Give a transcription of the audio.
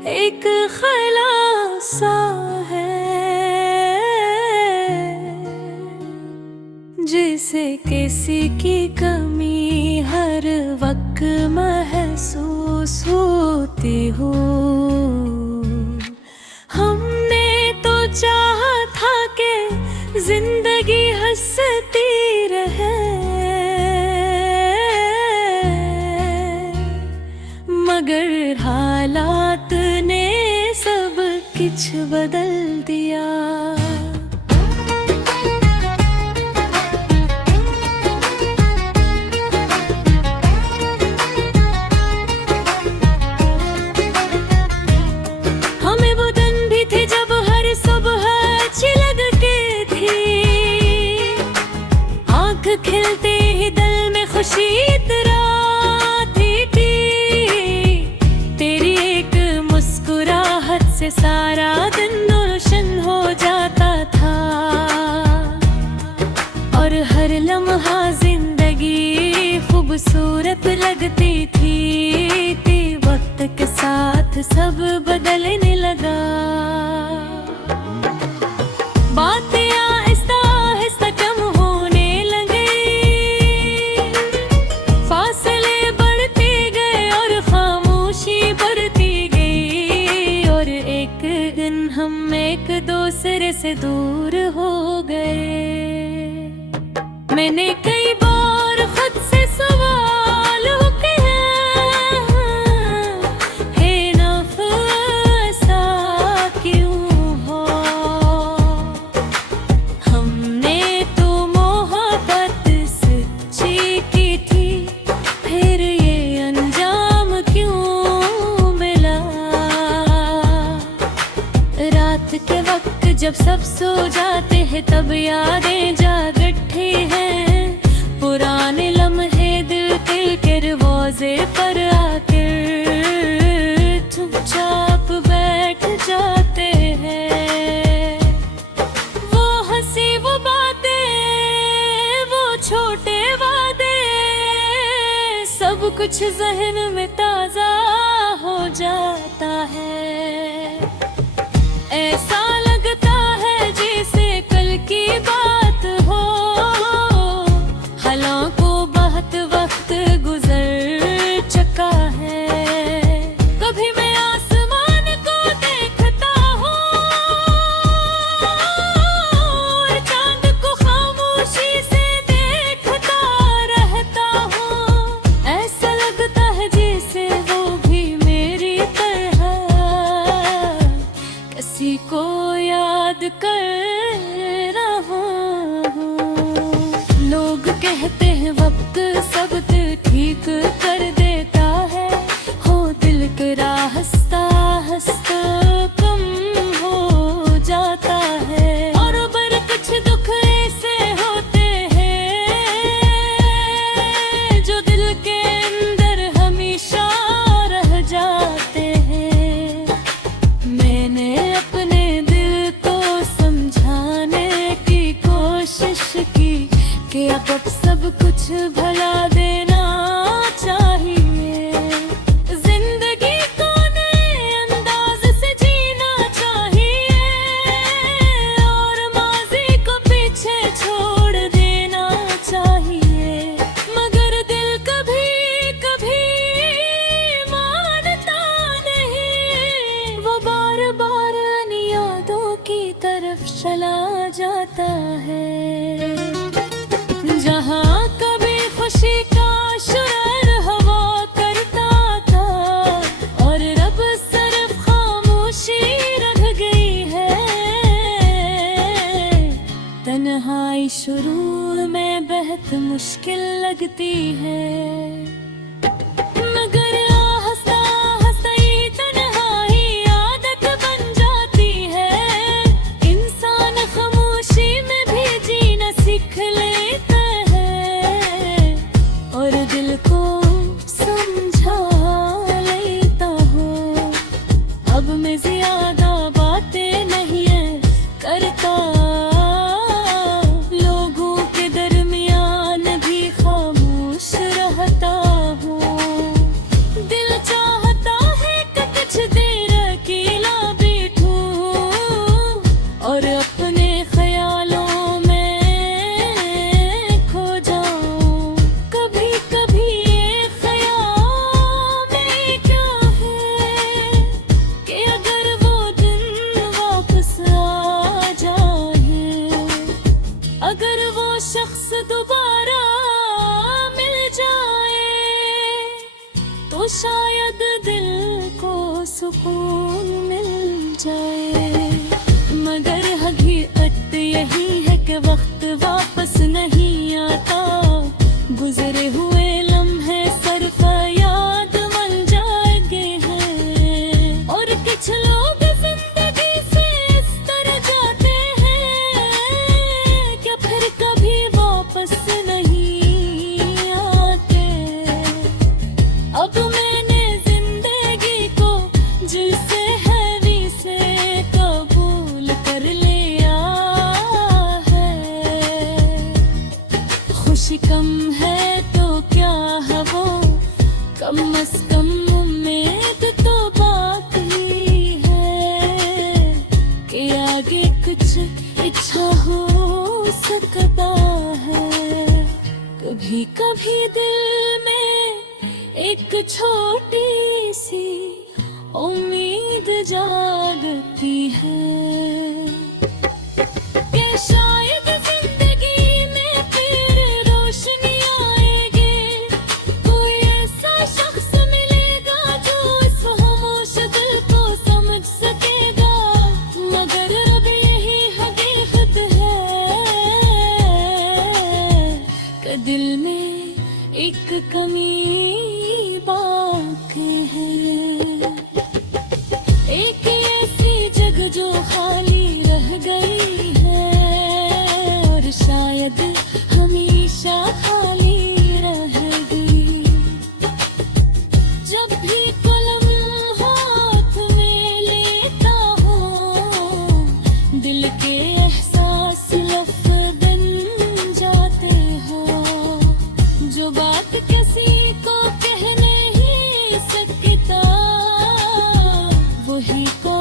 एक खलासा है जिसे किसी की कमी हर वक्त महसूस होती हो। हमने तो चाहा था कि जिंदगी हंसती रहे, मगर हालात ने सब कुछ बदल दिया। हमें वो दिन भी थे जब हर सुबह अच्छी लगती थी, आंख खिलते ही दिल में खुशी इतराती थी। तेरी एक मुस्कुराहट से सारा दिन रोशन हो जाता था, और हर लम्हा जिंदगी खूबसूरत लगती थी। वक्त के साथ सब बदलने लगा, बातें आहिस्ता आहिस्ता कम होने लगे, फासले बढ़ते गए और खामोशी बढ़ती गई। और एक दिन हम एक दूसरे से दूर हो गए। मैंने कई बार खुद से सवाल किया, हे नफ़्स ऐसा क्यों हो? हमने तो मोहब्बत सच्ची की थी, फिर ये अंजाम क्यों मिला? रात के वक्त जब सब सो जाते हैं तब यादें जाग उठी हैं। पुराने लम्हे दिल के दरवाजे पर आकर चुपचाप बैठ जाते हैं। वो हंसी, वो बातें, वो छोटे वादे, सब कुछ जहन में ताजा हो जाता है। ऐसा लगता है जैसे कल की बात हो, हालांकि बहुत वक्त गुजर चुका है। कभी मैं आसमान को देखता हूँ और चांद को खामोशी से देखता रहता हूँ। ऐसा लगता है जैसे वो भी मेरी तरह किसी को याद कर रहा हूँ। लोग कहते हैं वक्त सब ठीक कर देता है, हो दिल करा हंसता हंसता कम हो जाता है। और बर कुछ दुख ऐसे होते हैं जो दिल के अंदर हमेशा रह जाते हैं। मैंने अपने दिल को समझाने की कोशिश की कि अब सब कुछ भला देना चाहिए। जिंदगी को नए अंदाज से जीना चाहिए, और माजी को पीछे छोड़ देना चाहिए। मगर दिल कभी कभी मानता नहीं, वो बार बार उन यादों की तरफ चला जाता है। जहाँ कभी खुशी का शुर हवा करता था, और रब सिर्फ खामोशी रह गई है। तन्हाई शुरू में बेहद मुश्किल लगती है, मगर आहिस्ता आहिस्ता ये तन्हाई आदत बन जाती है। इंसान खामोशी में भी जीना सीख लेता है, और दिल को समझा लेता हूँ। अब मैं ज्यादा बातें नहीं करता, लोगों के दरमियान भी खामोश रहता हूँ। दिल चाहता है कि कुछ देर जाए। मगर हकीकत यही है कि वक्त वापस नहीं आता, गुजरे हुए लम्हे सरफ याद बन जाएंगे हैं। और कुछ लोग जिंदगी से इस तरह जाते हैं कि फिर कभी वापस नहीं आते। अब मैंने जिंदगी को जिसे है वी से कबूल कर लिया है। खुशी कम है तो क्या है वो, कम अज कम उम्मीद तो बाकी है कि आगे कुछ इच्छा हो सकता है। कभी कभी दिल में एक छोटी सी उम्मीद जागती है कि शायद जिंदगी में फिर रोशनी आएगी। कोई ऐसा शख्स मिलेगा जो इस खामोश दिल को समझ सकेगा। मगर अब यही हकीकत है कि दिल में एक कमी बाकी है। एक ऐसी जगह जो खाली रह गई है और शायद हमेशा खाली रहेगी। जब भी कलम हाथ में लेता हूँ, दिल के एहसास लफ्ज़ बन जाते हो। जो बात किसी को कह नहीं सकता, वही को